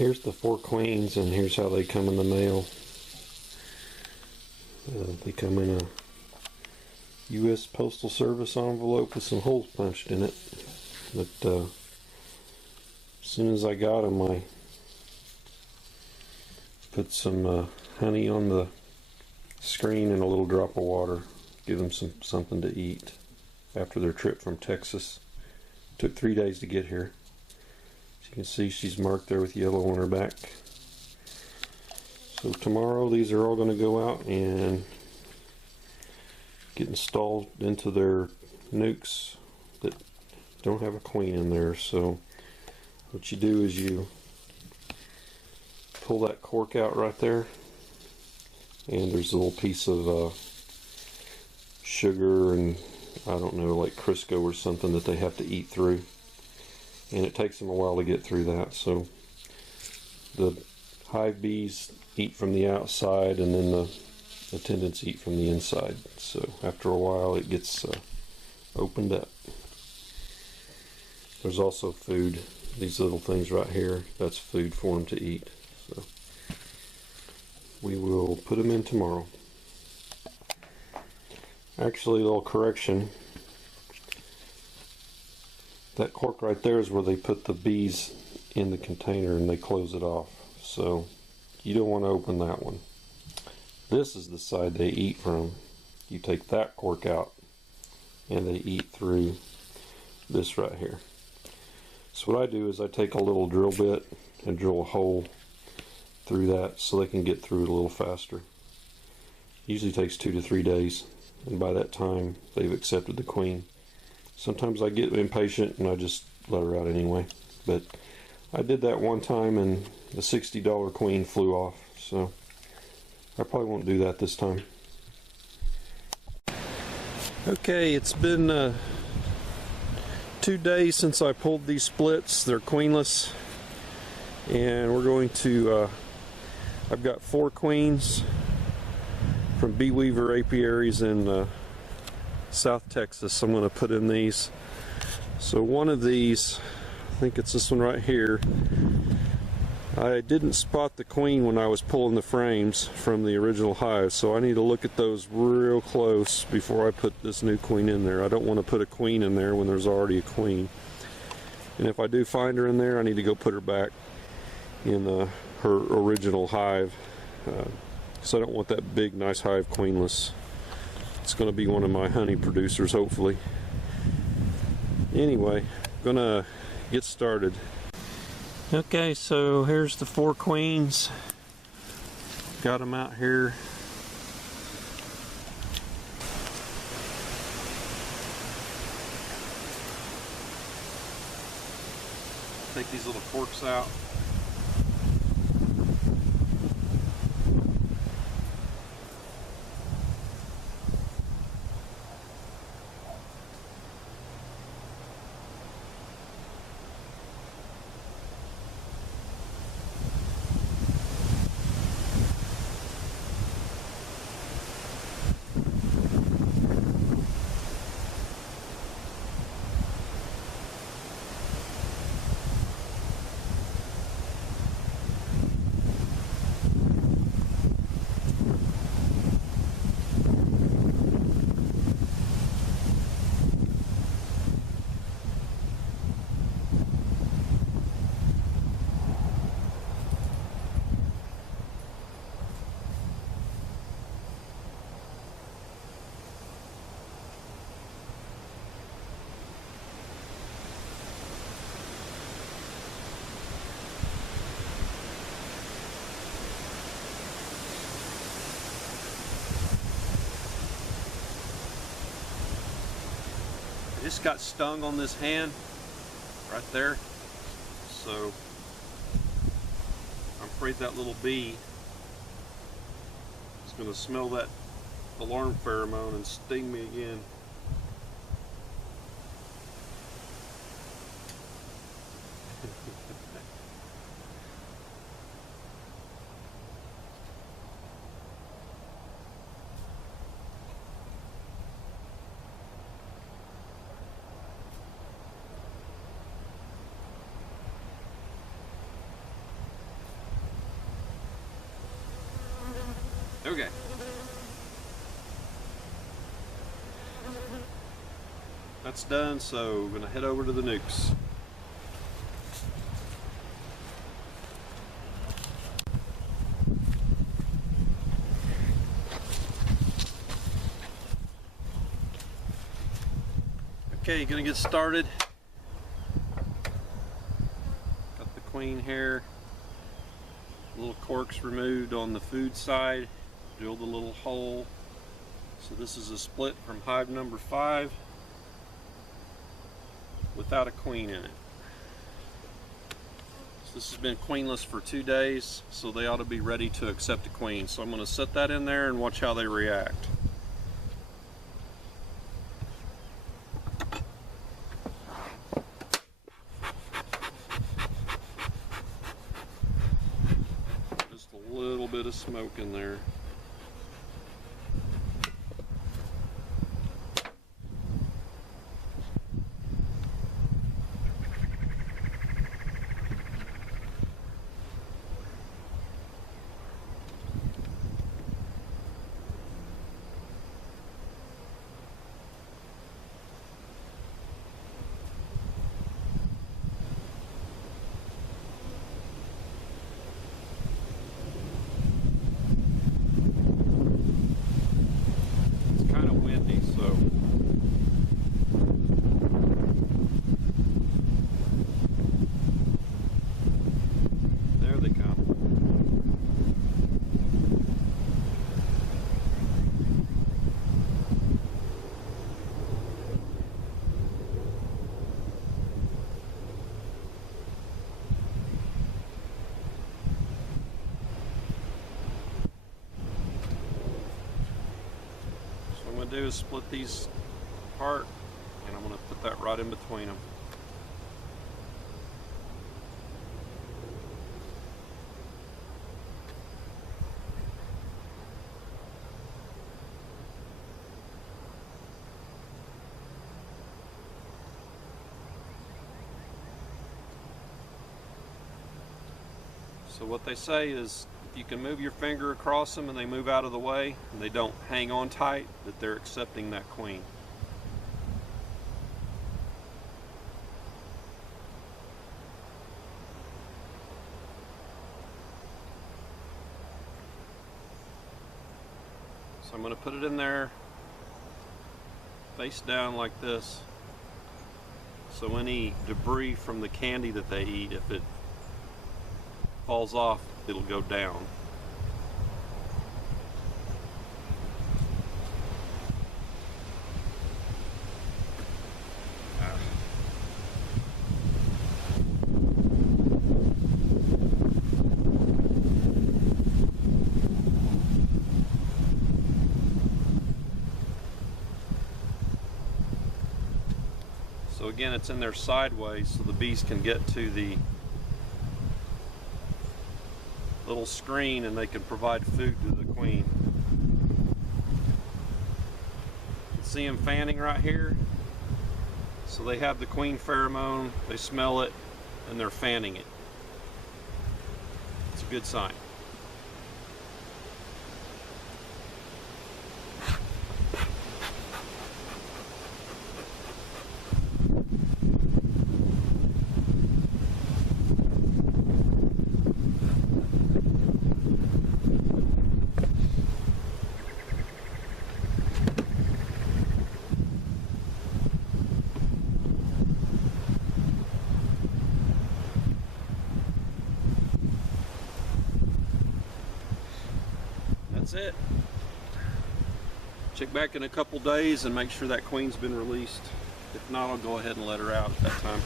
Here's the 4 queens, and here's how they come in the mail. They come in a U.S. Postal Service envelope with some holes punched in it. But as soon as I got them, I put some honey on the screen and a little drop of water. Give them something to eat after their trip from Texas. Took 3 days to get here. As you can see, she's marked there with yellow on her back. So tomorrow these are all going to go out and get installed into their Nucs that don't have a queen in there. So what you do is you pull that cork out right there, and there's a little piece of sugar and I don't know, like Crisco or something that they have to eat through, and it takes them a while to get through that. So the hive bees eat from the outside, and then the attendants eat from the inside. So after a while it gets opened up. There's also food. These little things right here, that's food for them to eat. So we will put them in tomorrow. Actually, a little correction. That cork right there is where they put the bees in the container and they close it off. So you don't want to open that one. This is the side they eat from. You take that cork out and they eat through this right here. So what I do is I take a little drill bit and drill a hole through that so they can get through it a little faster. Usually takes 2 to 3 days, and by that time they've accepted the queen. Sometimes I get impatient and I just let her out anyway, but I did that one time and the $60 queen flew off, so I probably won't do that this time. Okay, it's been 2 days since I pulled these splits. They're queenless, and we're going to I've got 4 queens from Beeweaver Apiaries in South Texas. I'm going to put in these. So one of these, I think it's this one right here, I didn't spot the queen when I was pulling the frames from the original hive, so I need to look at those real close before I put this new queen in there. I don't want to put a queen in there when there's already a queen. And if I do find her in there, I need to go put her back in her original hive, because I don't want that big nice hive queenless. It's going to be one of my honey producers, hopefully. Anyway, I'm gonna get started. Okay, so here's the 4 queens. Got them out here. Take these little forks out. I just got stung on this hand right there, so I'm afraid that little bee is going to smell that alarm pheromone and sting me again. Okay. That's done, so we're gonna head over to the Nucs. Okay, gonna get started. Got the queen here. Little corks removed on the food side. Drilled a little hole. So this is a split from hive number 5 without a queen in it. So this has been queenless for 2 days, so they ought to be ready to accept a queen. So I'm going to set that in there and watch how they react. Just a little bit of smoke in there. Do is split these apart, and I'm going to put that right in between them. So what they say is, if you can move your finger across them and they move out of the way and they don't hang on tight, that they're accepting that queen. So I'm going to put it in there face down like this, so any debris from the candy that they eat, if it falls off, it'll go down. So again, it's in there sideways so the bees can get to the little screen and they can provide food to the queen. You can see them fanning right here. So they have the queen pheromone, they smell it, and they're fanning it. It's a good sign. That's it. Check back in a couple days and make sure that queen's been released. If not, I'll go ahead and let her out at that time.